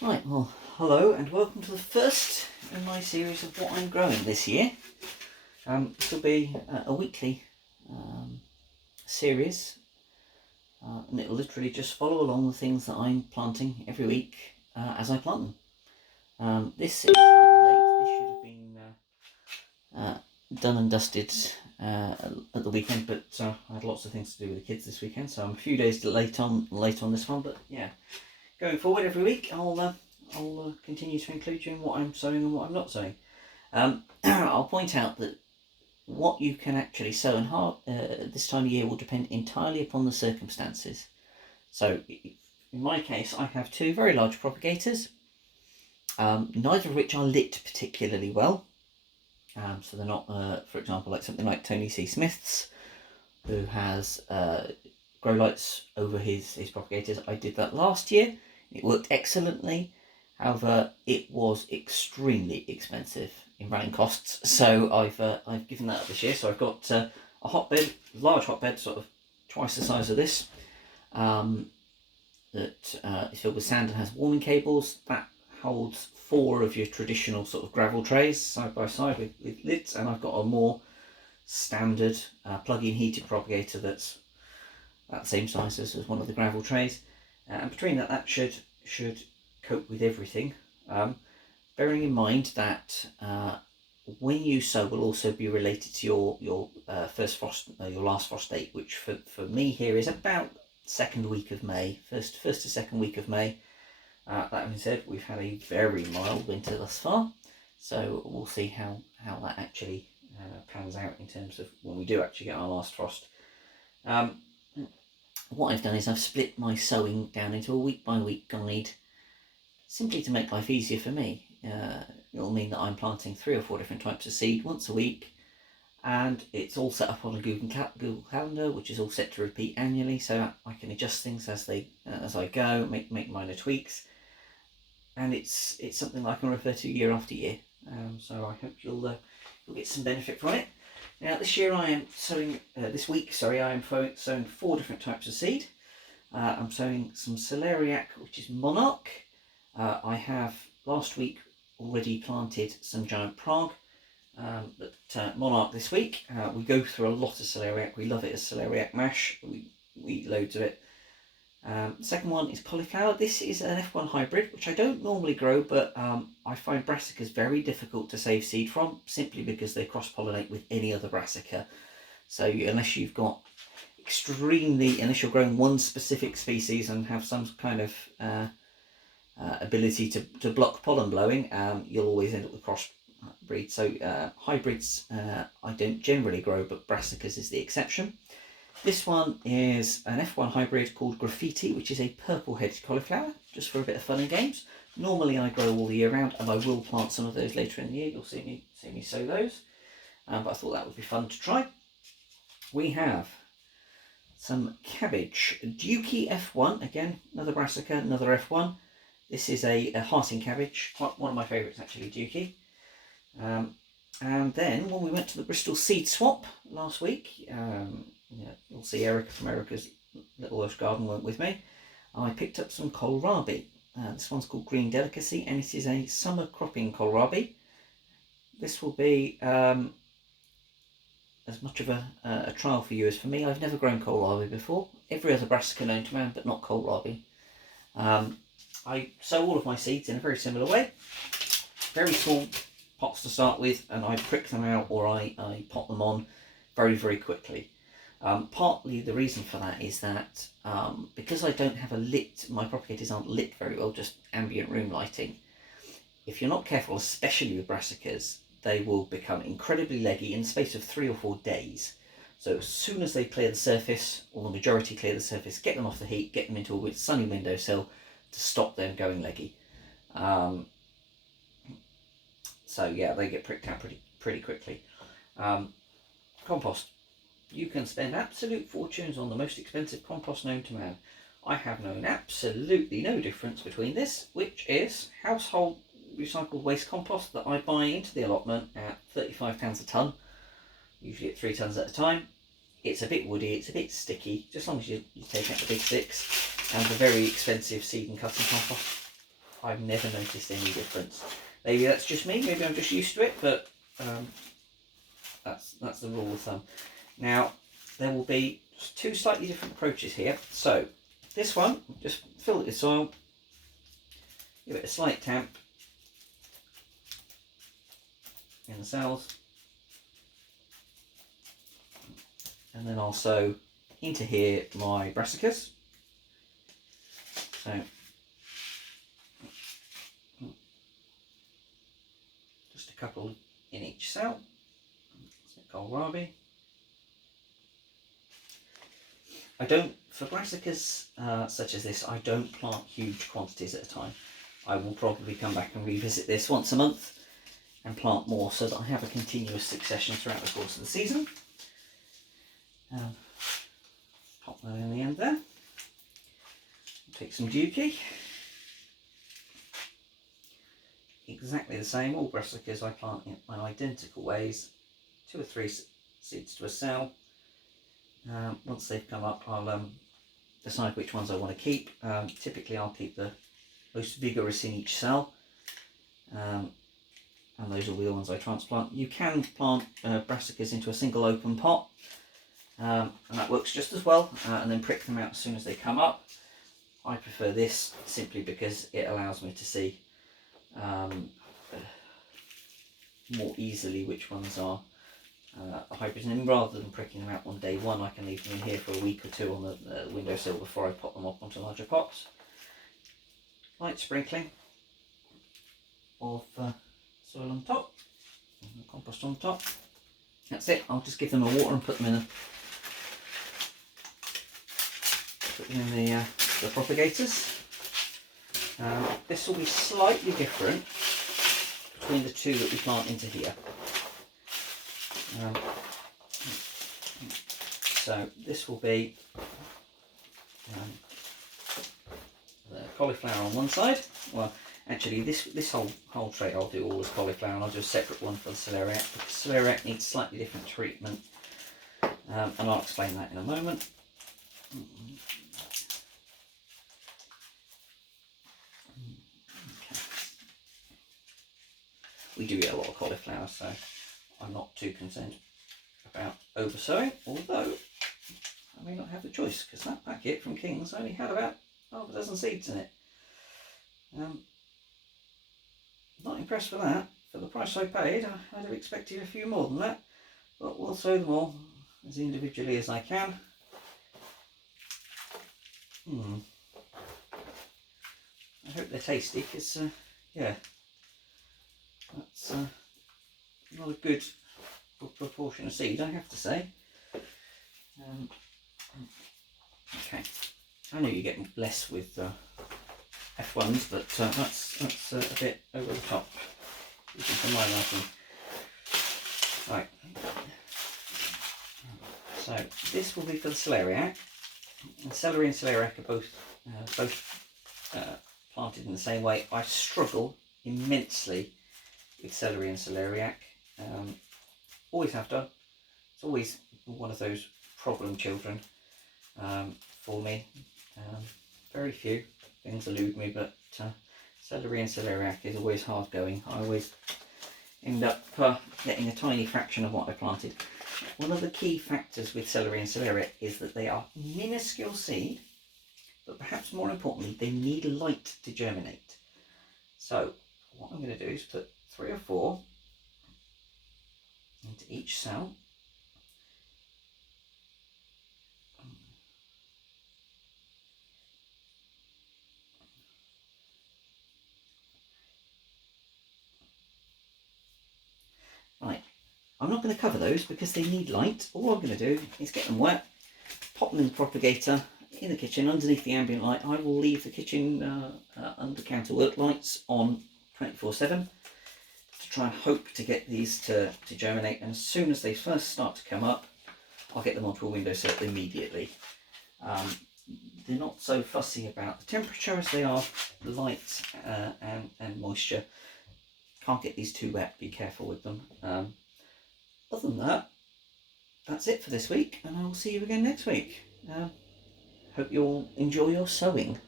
Right, well, hello and welcome to the first in my series of what I'm growing this year. This will be a weekly series, and it'll literally just follow along the things that I'm planting every week as I plant them. This is slightly late. This should have been done and dusted at the weekend, but I had lots of things to do with the kids this weekend, so I'm a few days late on this one. But yeah, going forward every week, I'll continue to include you in what I'm sowing and what I'm not sowing. I'll point out that what you can actually sow and this time of year will depend entirely upon the circumstances. So in my case, I have two very large propagators, neither of which are lit particularly well. So they're not, for example, like something like Tony C. Smith's, who has grow lights over his propagators. I did that last year. It worked excellently. However, it was extremely expensive in running costs, so I've given that up this year. So I've got a hotbed, large hotbed, sort of twice the size of this, that is filled with sand and has warming cables. That holds 4 of your traditional sort of gravel trays side by side with lids, and I've got a more standard plug-in heated propagator that's about the same size as one of the gravel trays, and between that should cope with everything. Bearing in mind that when you sow will also be related to your first frost, your last frost date, which for me here is about second week of May, first to second week of May. That being said, we've had a very mild winter thus far, so we'll see how that actually pans out in terms of when we do actually get our last frost. What I've done is I've split my sowing down into a week by week guide, simply to make life easier for me. It'll mean that I'm planting 3 or 4 different types of seed once a week, and it's all set up on a Google Calendar, which is all set to repeat annually, so I can adjust things as I go, make minor tweaks, and it's something I can refer to year after year. So I hope you'll get some benefit from it. Now this year I am sowing, this week I am sowing 4 different types of seed. I'm sowing some celeriac, which is monarch. I have last week already planted some giant Prague, but monarch this week. We go through a lot of celeriac. We love it as celeriac mash. We eat loads of it. The second one is cauliflower. This is an F1 hybrid, which I don't normally grow, but I find brassicas very difficult to save seed from, simply because they cross-pollinate with any other brassica. So unless you've got unless you're growing one specific species and have some kind of ability to block pollen blowing, you'll always end up with crossbreed. So hybrids I don't generally grow, but brassicas is the exception. This one is an F1 hybrid called Graffiti, which is a purple-headed cauliflower, just for a bit of fun and games. Normally I grow all the year round, and I will plant some of those later in the year. You'll see me sow those, but I thought that would be fun to try. We have some cabbage, Dukey F1, again, another brassica, another F1. This is a hearting cabbage, one of my favourites actually, Dukey. And then when we went to the Bristol seed swap last week, you'll see Erica from Erica's Little Welsh Garden went with me. I picked up some kohlrabi. This one's called Green Delicacy, and it is a summer cropping kohlrabi. This will be as much of a trial for you as for me. I've never grown kohlrabi before. Every other brassica known to man, but not kohlrabi. I sow all of my seeds in a very similar way. Very small pots to start with, and I prick them out, or I pot them on very, very quickly. Partly the reason for that is that because I don't have my propagators aren't lit very well, just ambient room lighting. If you're not careful, especially with brassicas, they will become incredibly leggy in the space of 3 or 4 days. So as soon as they clear the surface, or the majority clear the surface, get them off the heat, get them into a sunny windowsill to stop them going leggy. So yeah, they get pricked out pretty quickly. Compost. You can spend absolute fortunes on the most expensive compost known to man. I have known absolutely no difference between this, which is household recycled waste compost that I buy into the allotment at £35 a tonne, usually at 3 tonnes at a time. It's a bit woody, it's a bit sticky, just as long as you take out the big sticks, and the very expensive seed and cutting compost. I've never noticed any difference. Maybe that's just me, maybe I'm just used to it, but that's the rule of thumb. Now, there will be two slightly different approaches here. So, this one, just fill it with soil, give it a slight tamp in the cells, and then I'll sow into here my brassicas. So, just a couple in each cell. Kohlrabi. I don't, for brassicas such as this, I don't plant huge quantities at a time. I will probably come back and revisit this once a month and plant more so that I have a continuous succession throughout the course of the season. Pop that in the end there. Take some dookie. Exactly the same, all brassicas I plant in identical ways. 2 or 3 seeds to a cell. Once they've come up, I'll decide which ones I want to keep. Typically I'll keep the most vigorous in each cell, and those are the ones I transplant. You can plant brassicas into a single open pot, and that works just as well, and then prick them out as soon as they come up. I prefer this simply because it allows me to see more easily which ones are hybrids, and rather than pricking them out on day one, I can leave them in here for a week or two on the windowsill before I pop them up onto larger pots. Light sprinkling of soil on top, and compost on top. That's it. I'll just give them a water and put them in the propagators. This will be slightly different between the two that we plant into here. So this will be the cauliflower on one side. Well, actually this whole tray I'll do all as cauliflower, and I'll do a separate one for the celeriac. The celeriac needs slightly different treatment, and I'll explain that in a moment. Okay. We do eat a lot of cauliflower, so I'm not too concerned about over sowing, although I may not have the choice because that packet from King's only had about half a dozen seeds in it. Not impressed with that. For the price I paid, I'd have expected a few more than that, but we'll sow them all as individually as I can. I hope they're tasty because, yeah, that's not a good proportion of seed, I have to say. Okay, I know you get less with F1s, but that's a bit over the top, even for my liking. Right, so this will be for the celeriac. And celery and celeriac are both planted in the same way. I struggle immensely with celery and celeriac. Always have done. It's always one of those problem children for me. Very few things elude me, but celery and celeriac is always hard going. I always end up getting a tiny fraction of what I planted. One of the key factors with celery and celeriac is that they are minuscule seed, but perhaps more importantly, they need light to germinate. So what I'm going to do is put 3 or 4 into each cell. Right, I'm not going to cover those because they need light. All I'm going to do is get them wet, pop them in the propagator in the kitchen underneath the ambient light. I will leave the kitchen under counter work lights on 24/7 to try and hope to get these to germinate, and as soon as they first start to come up, I'll get them onto a windowsill immediately. They're not so fussy about the temperature as they are the light and moisture. Can't get these too wet, be careful with them. Other than that, that's it for this week, and I will see you again next week. Hope you all enjoy your sowing.